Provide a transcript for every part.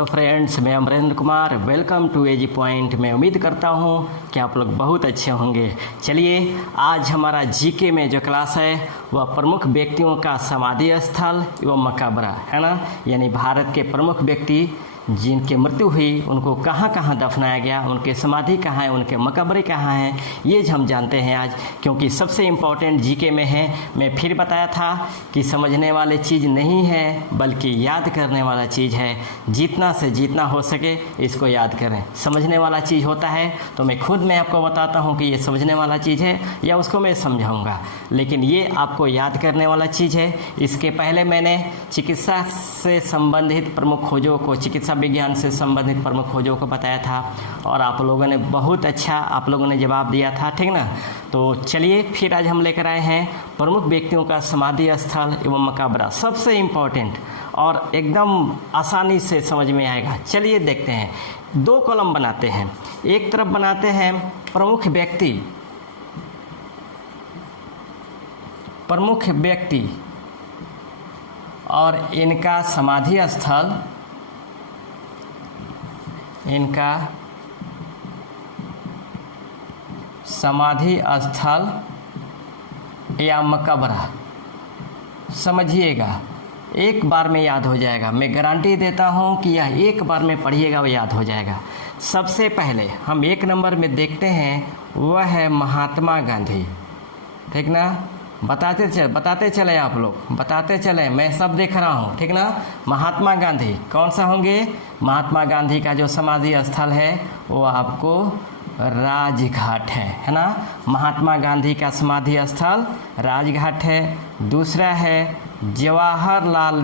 Hello friends, मैं Amarendra Kumar. Welcome to AG point. मैं उम्मीद करता हूँ कि आप लोग बहुत अच्छे होंगे। चलिए, आज हमारा जीके में जो क्लास है वह प्रमुख व्यक्तियों का समाधि स्थल एवं मकबरा है ना, यानी भारत के प्रमुख व्यक्ति जिनकी मृत्यु हुई उनको कहाँ कहाँ दफनाया गया, उनके समाधि कहाँ है, उनके मकबरे कहाँ हैं, ये हम जानते हैं आज, क्योंकि सबसे इम्पोर्टेंट जीके में है। मैं फिर बताया था कि समझने वाली चीज़ नहीं है बल्कि याद करने वाला चीज़ है। जितना से जितना हो सके इसको याद करें। समझने वाला चीज़ होता है तो मैं आपको बताता हूँ कि ये समझने वाला चीज़ है या उसको मैं समझाऊँगा, लेकिन ये आपको याद करने वाला चीज़ है। इसके पहले मैंने चिकित्सा से संबंधित प्रमुख खोजों को, चिकित्सा विज्ञान से संबंधित प्रमुख खोजों को बताया था और आप लोगों ने बहुत अच्छा जवाब दिया था, ठीक ना। तो चलिए फिर आज हम लेकर आए हैं प्रमुख व्यक्तियों का समाधि स्थल एवं मकबरा। सबसे इम्पोर्टेंट और एकदम आसानी से समझ में आएगा। चलिए देखते हैं। दो कॉलम बनाते हैं। एक तरफ बनाते हैं प्रमुख व्यक्ति और इनका समाधि स्थल, इनका समाधि स्थल या मकबरा। समझिएगा, एक बार में याद हो जाएगा। मैं गारंटी देता हूं कि यह एक बार में पढ़िएगा वो याद हो जाएगा। सबसे पहले हम एक नंबर में देखते हैं, वह है महात्मा गांधी, ठीक ना। बताते चले आप लोग, बताते चले, मैं सब देख रहा हूँ, ठीक ना। महात्मा गांधी कौन सा होंगे? महात्मा गांधी का जो समाधि स्थल है वो आपको राजघाट है ना। महात्मा गांधी का समाधि स्थल राजघाट है। दूसरा है जवाहरलाल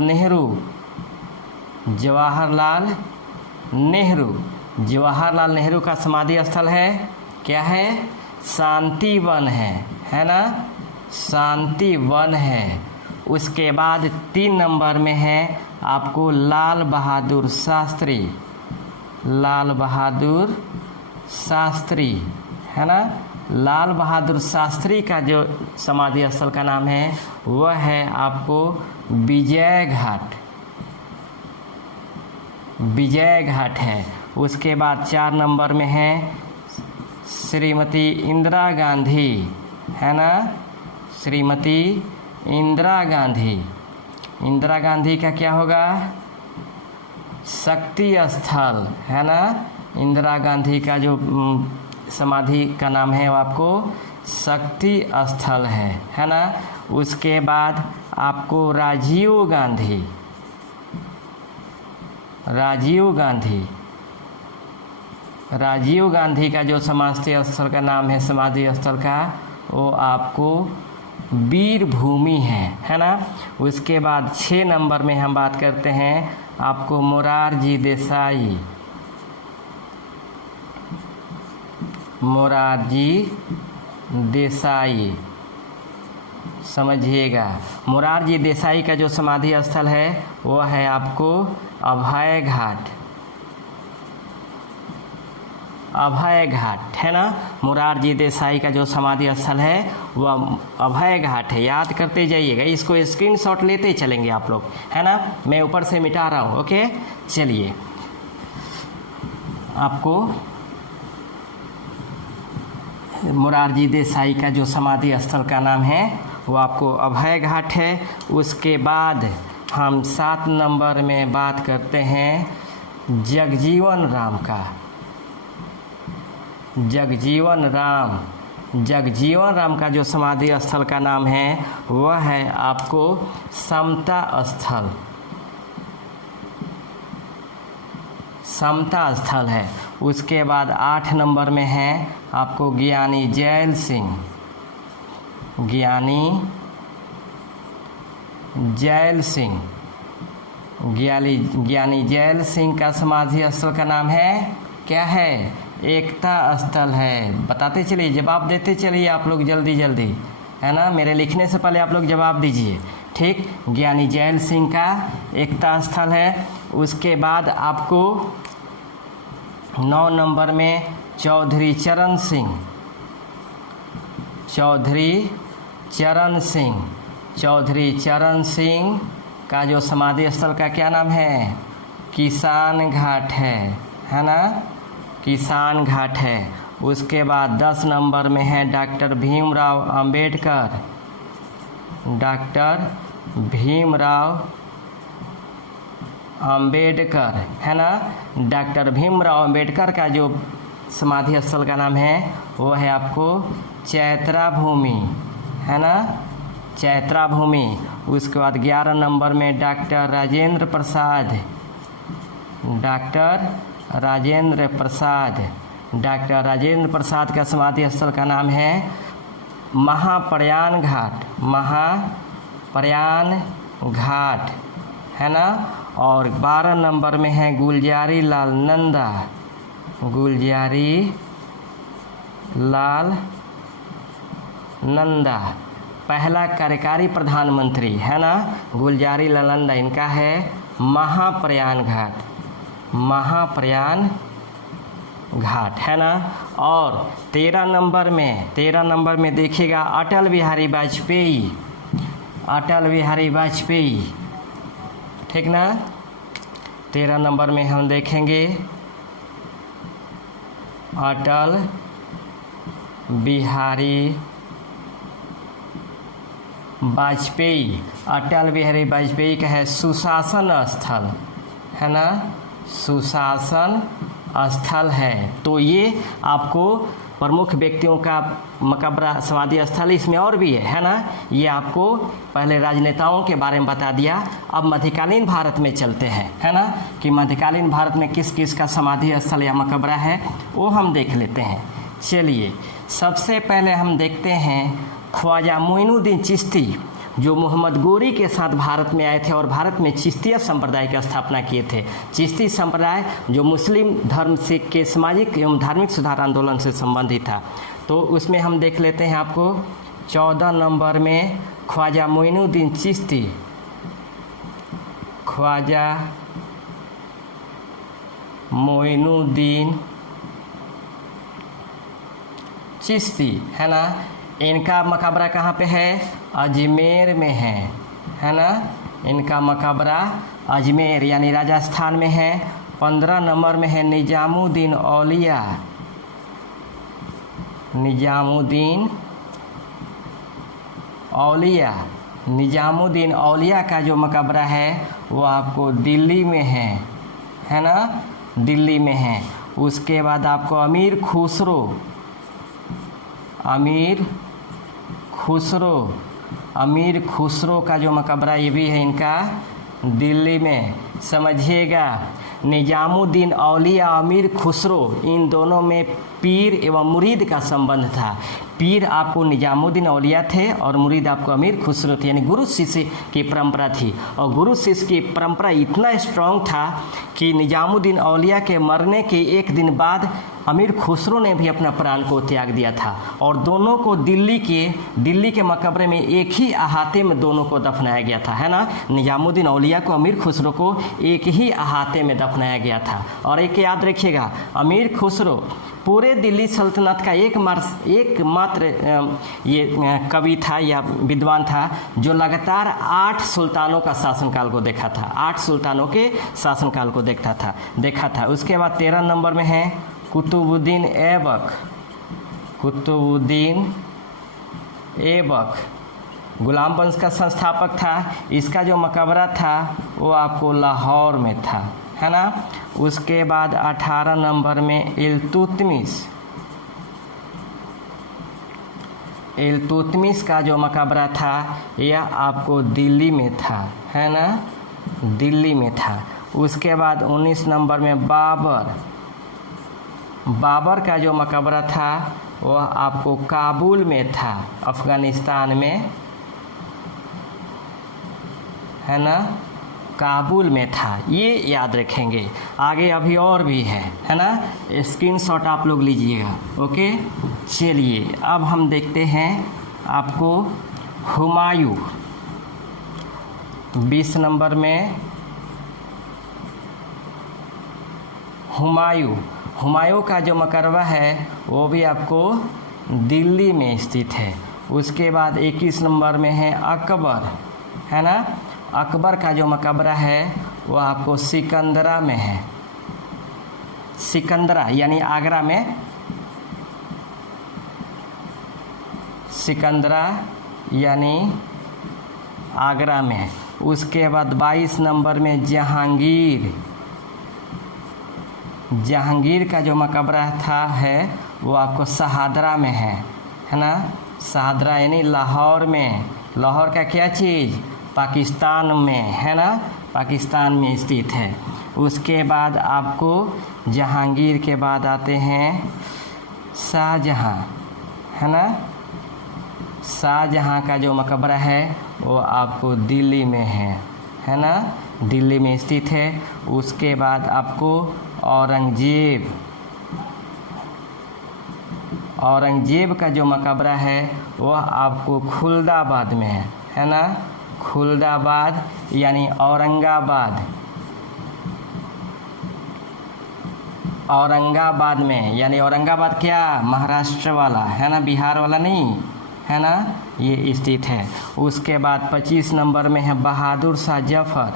नेहरू का समाधि स्थल है, क्या है? शांतिवन है ना, शांतिवन है। उसके बाद 3 नंबर में है आपको लाल बहादुर शास्त्री है ना। लाल बहादुर शास्त्री का जो समाधि स्थल का नाम है वह है आपको विजय घाट है। उसके बाद 4 नंबर में है श्रीमती इंदिरा गांधी है ना, श्रीमती इंदिरा गांधी का क्या होगा? शक्ति स्थल है ना। इंदिरा गांधी का जो समाधि का नाम है वो आपको शक्ति स्थल है ना। उसके बाद आपको राजीव गांधी का जो समाधि स्थल का नाम है, समाधि स्थल का, वो आपको वीर भूमि है ना। उसके बाद 6 नंबर में हम बात करते हैं आपको मोरारजी देसाई। समझिएगा, मोरारजी देसाई का जो समाधि स्थल है वो है आपको अभय घाट है ना। मोरारजी देसाई का जो समाधि स्थल है वह अभय घाट है। याद करते जाइएगा, इसको स्क्रीनशॉट लेते चलेंगे आप लोग, है ना। मैं ऊपर से मिटा रहा हूँ, ओके। चलिए, आपको मोरारजी देसाई का जो समाधि स्थल का नाम है वो आपको अभय घाट है। उसके बाद हम 7 नंबर में बात करते हैं जगजीवन राम का जो समाधि स्थल का नाम है वह है आपको समता स्थल है। उसके बाद 8 नंबर में है आपको ज्ञानी जैल सिंह का समाधि स्थल का नाम है, क्या है? एकता स्थल है। बताते चलिए, जवाब देते चलिए आप लोग जल्दी है ना। मेरे लिखने से पहले आप लोग जवाब दीजिए, ठीक। ज्ञानी जैल सिंह का एकता स्थल है। उसके बाद आपको 9 नंबर में चौधरी चरण सिंह का जो समाधि स्थल का क्या नाम है? किसान घाट है ना, किसान घाट है। उसके बाद 10 नंबर में है डॉक्टर भीमराव अंबेडकर, डॉक्टर भीमराव अंबेडकर है ना। डॉक्टर भीमराव अंबेडकर का जो समाधि स्थल का नाम है वो है आपको चैत्रा भूमि है ना, चैत्रा भूमि। उसके बाद 11 नंबर में doctor Rajendra Prasad, doctor Rajendra Prasad, doctor Rajendra Prasad का समाधि स्थल का नाम है महाप्रयाण घाट, महाप्रयाण घाट है ना। और 12 नंबर में है गुलजारी लाल नंदा, गुलजारी लाल नंदा, पहला कार्यकारी प्रधानमंत्री है ना, गुलजारी लाल नंदा। इनका है महाप्रयाण घाट, महाप्रयाण घाट है ना। और 13 नंबर में देखिएगा अटल बिहारी वाजपेयी, अटल बिहारी वाजपेयी, ठीक ना। 13 नंबर में हम देखेंगे अटल बिहारी वाजपेयी, अटल बिहारी वाजपेयी का है सुशासन स्थल है ना, सुशासन स्थल है। तो ये आपको प्रमुख व्यक्तियों का मकबरा समाधि स्थल, इसमें और भी है ना। ये आपको पहले राजनेताओं के बारे में बता दिया। अब मध्यकालीन भारत में चलते हैं है ना, कि मध्यकालीन भारत में किस किस का समाधि स्थल या मकबरा है वो हम देख लेते हैं। चलिए सबसे पहले हम देखते हैं ख्वाजा मोइनुद्दीन चिश्ती, जो मोहम्मद गोरी के साथ भारत में आए थे और भारत में चिश्तिया संप्रदाय की स्थापना किए थे। चिश्ती संप्रदाय जो मुस्लिम धर्म से के सामाजिक एवं धार्मिक सुधार आंदोलन से संबंधित था। तो उसमें हम देख लेते हैं आपको 14 नंबर में ख्वाजा मोइनुद्दीन चिश्ती, ख्वाजा मोइनुद्दीन चिश्ती है ना। इनका मकबरा कहाँ पे है? अजमेर में है ना। इनका मकबरा अजमेर यानी राजस्थान में है। 15 नंबर में है निजामुद्दीन औलिया, निजामुद्दीन औलिया, निजामुद्दीन औलिया का जो मकबरा है वो आपको दिल्ली में है ना, दिल्ली में है। उसके बाद आपको अमीर खुसरो, अमीर खुसरो का जो मकबरा ये भी है इनका दिल्ली में। समझिएगा निजामुद्दीन औलिया अमीर खुसरो इन दोनों में पीर एवं मुरीद का संबंध था। पीर आपको निजामुद्दीन औलिया थे और मुरीद आपको अमीर खुसरो थे, यानी गुरु शिष्य की परंपरा थी। और गुरु शिष्य की परंपरा इतना स्ट्रांग था कि निजामुद्दीन औलिया के मरने के एक दिन बाद अमीर खुसरो ने भी अपना प्राण को त्याग दिया था और दोनों को दिल्ली के मकबरे में एक ही अहाते में दोनों को दफनाया गया था, है ना। निजामुद्दीन औलिया को अमीर खुसरो को एक ही अहाते में दफनाया गया था। और एक याद रखिएगा, अमीर खुसरो पूरे दिल्ली सल्तनत का एकमात्र ये कवि था या विद्वान था जो लगातार 8 सुल्तानों का शासनकाल को देखा था, 8 सुल्तानों के शासनकाल को देखा था। उसके बाद 13 नंबर में है कुतुबुद्दीन ऐबक, कुतुबुद्दीन ऐबक गुलाम वंश का संस्थापक था। इसका जो मकबरा था वो आपको लाहौर में था, है ना। उसके बाद 18 नंबर में इल्तुतमिश का जो मकबरा था यह आपको दिल्ली में था, है ना, दिल्ली में था। उसके बाद 19 नंबर में बाबर का जो मकबरा था वह आपको काबुल में था, अफ़गानिस्तान में, है ना, काबुल में था। ये याद रखेंगे। आगे अभी और भी है ना, स्क्रीनशॉट आप लोग लीजिएगा। ओके, चलिए अब हम देखते हैं आपको हुमायूं। 20 नंबर में हुमायूं का जो मकबरा है वो भी आपको दिल्ली में स्थित है। उसके बाद 21 नंबर में है अकबर, है ना। अकबर का जो मकबरा है वो आपको सिकंदरा में है। सिकंदरा यानी आगरा में, सिकंदरा यानी आगरा में। उसके बाद 22 नंबर में जहांगीर। जहांगीर का जो मकबरा है वो आपको शहादरा में है ना। शहादरा यानी लाहौर में। लाहौर का क्या चीज़? पाकिस्तान में, है ना, पाकिस्तान में स्थित है। उसके बाद आपको जहांगीर के बाद आते हैं शाहजहां, है ना। शाहजहां का जो मकबरा है वो आपको दिल्ली में है ना, दिल्ली में स्थित है। उसके बाद आपको औरंगजेब। औरंगजेब का जो मकबरा है वह आपको खुलदाबाद में है ना। खुलदाबाद यानी औरंगाबाद। औरंगाबाद में, यानी औरंगाबाद क्या? महाराष्ट्र वाला, है ना, बिहार वाला नहीं, है ना, ये स्थित है। उसके बाद 25 नंबर में है बहादुर शाह जफर।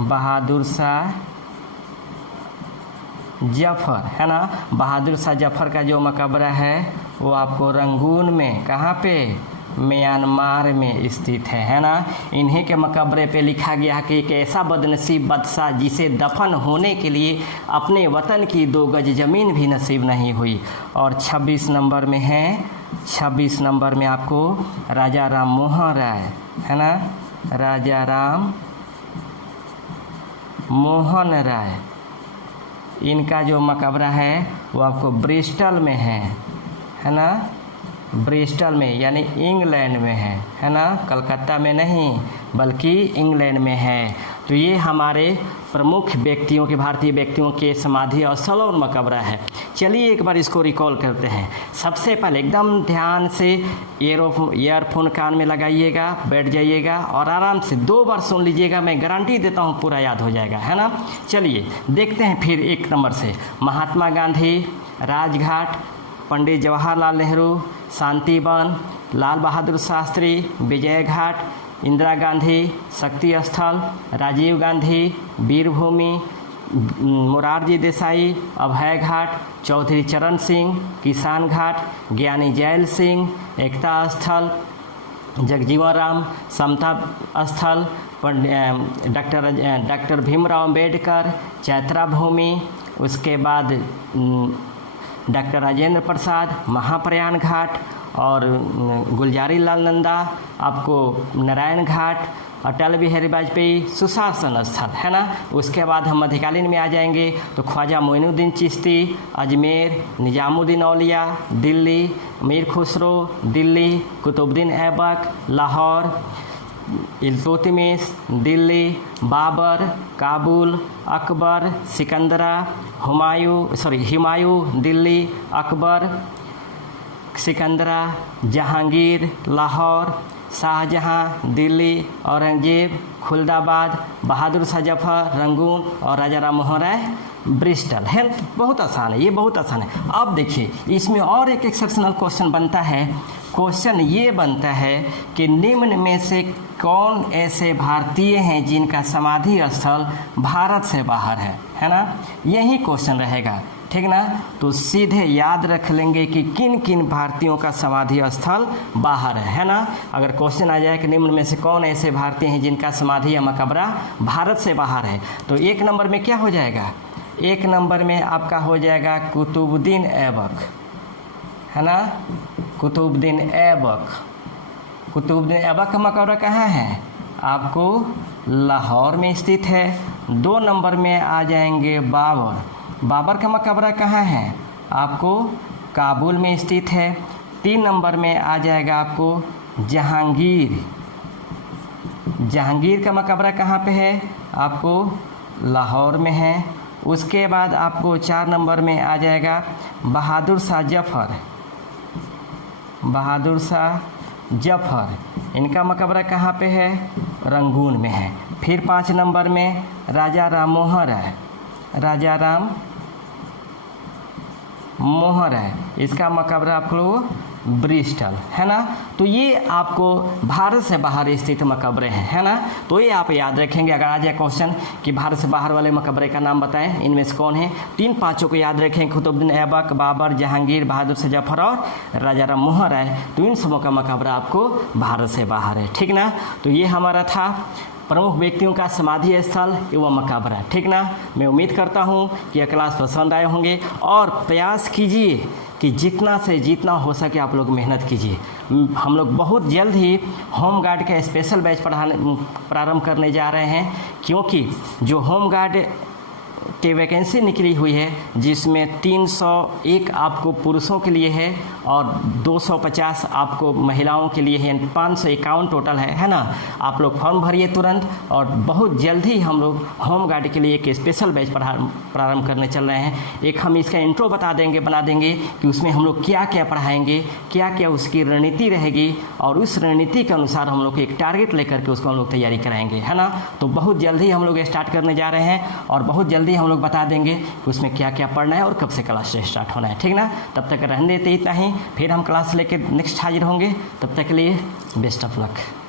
बहादुर शाह जफर, है ना। बहादुर शाह जफर का जो मकबरा है वो आपको रंगून में, कहाँ पे? म्यांमार में स्थित है ना। इन्हीं के मकबरे पे लिखा गया है कि एक ऐसा बदनसीब बादशाह जिसे दफन होने के लिए अपने वतन की 2 गज ज़मीन भी नसीब नहीं हुई। और 26 नंबर में है, 26 नंबर में आपको राजा राम मोहन राय, है ना, राजा राम मोहन राय। इनका जो मकबरा है वो आपको ब्रिस्टल में है ना, ब्रिस्टल में यानी इंग्लैंड में है ना, कलकत्ता में नहीं बल्कि इंग्लैंड में है। तो ये हमारे प्रमुख व्यक्तियों के, भारतीय व्यक्तियों के समाधि स्थल और मकबरा है। चलिए एक बार इसको रिकॉल करते हैं। सबसे पहले एकदम ध्यान से ईयरफोन कान में लगाइएगा, बैठ जाइएगा और आराम से 2 बार सुन लीजिएगा। मैं गारंटी देता हूँ पूरा याद हो जाएगा, है ना। चलिए देखते हैं फिर 1 नंबर से। महात्मा गांधी, राजघाट, पंडित जवाहरलाल नेहरू, शांतिवन, लाल बहादुर शास्त्री, विजय घाट, इंदिरा गांधी शक्ति स्थल, राजीव गांधी वीरभूमि, मोरारजी देसाई अभय घाट, चौधरी चरण सिंह किसान घाट, ज्ञानी जैल सिंह एकता स्थल, जगजीवन राम समता स्थल, डॉक्टर भीमराव अम्बेडकर चैत्रा भूमि। उसके बाद डॉक्टर राजेंद्र प्रसाद महाप्रयाण घाट और गुलजारी लाल नंदा आपको नारायण घाट, अटल बिहारी वाजपेयी सुशासन स्थल, है ना। उसके बाद हम मध्यकालीन में आ जाएंगे तो ख्वाजा मोइनुद्दीन चिश्ती अजमेर, निजामुद्दीन औलिया दिल्ली, मीर खुसरो दिल्ली, कुतुबुद्दीन ऐबक लाहौर, इल्तुतमिश दिल्ली, बाबर काबुल, अकबर सिकंदरा, हुमायूं दिल्ली, अकबर सिकंदरा, जहांगीर लाहौर, शाहजहां दिल्ली, औरंगजेब खुलदाबाद, बहादुर शाह जफर रंगून और राजा राम मोहन राय ब्रिस्टल। है बहुत आसान है, ये बहुत आसान है। अब देखिए इसमें और एक एक्सेप्शनल क्वेश्चन बनता है। क्वेश्चन ये बनता है कि निम्न में से कौन ऐसे भारतीय हैं जिनका समाधि स्थल भारत से बाहर है ना। यही क्वेश्चन रहेगा, ठीक ना। तो सीधे याद रख लेंगे कि किन किन भारतीयों का समाधि स्थल बाहर है ना। अगर क्वेश्चन आ जाए कि निम्न में से कौन ऐसे भारतीय हैं जिनका समाधि या मकबरा भारत से बाहर है, तो 1 नंबर में क्या हो जाएगा? 1 नंबर में आपका हो जाएगा कुतुबुद्दीन ऐबक, है ना। कुतुबुद्दीन ऐबक, कुतुबुद्दीन ऐबक का मकबरा कहाँ है? आपको लाहौर में स्थित है। 2 नंबर में आ जाएंगे बाबर। बाबर का मकबरा कहाँ है? आपको काबुल में स्थित है। 3 नंबर में आ जाएगा आपको जहांगीर। जहांगीर का मकबरा कहाँ पे है? आपको लाहौर में है। उसके बाद आपको 4 नंबर में आ जाएगा बहादुर शाह जफर। बहादुर शाह जफर, इनका मकबरा कहाँ पे है? रंगून में है। फिर 5 नंबर में राजा राम मोहन राय। राजा राम मोहन राय, इसका मकबरा आपको ब्रिस्टल, है ना। तो ये आपको भारत से बाहर स्थित मकबरे हैं, है ना। तो ये आप याद रखेंगे। अगर आ जाए क्वेश्चन कि भारत से बाहर वाले मकबरे का नाम बताएं, इनमें से कौन है, 3-5 को याद रखें। कुतुबुद्दीन ऐबक, बाबर, जहांगीर, बहादुर शाह जफर और राजा राम मोहन राय। तो इन सबों का मकबरा आपको भारत से बाहर है, ठीक ना। तो ये हमारा था प्रमुख व्यक्तियों का समाधि स्थल एवं मकबरा, ठीक ना। मैं उम्मीद करता हूँ कि यह क्लास पसंद आए होंगे और प्रयास कीजिए कि जितना से जितना हो सके आप लोग मेहनत कीजिए। हम लोग बहुत जल्द ही होम गार्ड का स्पेशल बैच प्रारंभ करने जा रहे हैं, क्योंकि जो होम गार्ड की वैकेंसी निकली हुई है जिसमें 301 आपको पुरुषों के लिए है और 250 आपको महिलाओं के लिए है, 551 टोटल है ना। आप लोग फॉर्म भरिए तुरंत, और बहुत जल्द ही हम लोग होम गार्ड के लिए एक स्पेशल बैच प्रारंभ करने चल रहे हैं। एक हम इसका इंट्रो बना देंगे कि उसमें हम लोग क्या क्या पढ़ाएंगे, क्या क्या उसकी रणनीति रहेगी, और उस रणनीति के अनुसार हम लोग एक टारगेट लेकर के उसको हम लोग तैयारी कराएंगे, है ना। तो बहुत जल्द ही हम लोग स्टार्ट करने जा रहे हैं और बहुत जल्दी हम लोग बता देंगे कि उसमें क्या क्या पढ़ना है और कब से क्लास स्टार्ट होना है, ठीक ना। तब तक रहने देते इतना ही, फिर हम क्लास लेके नेक्स्ट हाजिर होंगे। तब तक के लिए बेस्ट ऑफ लक।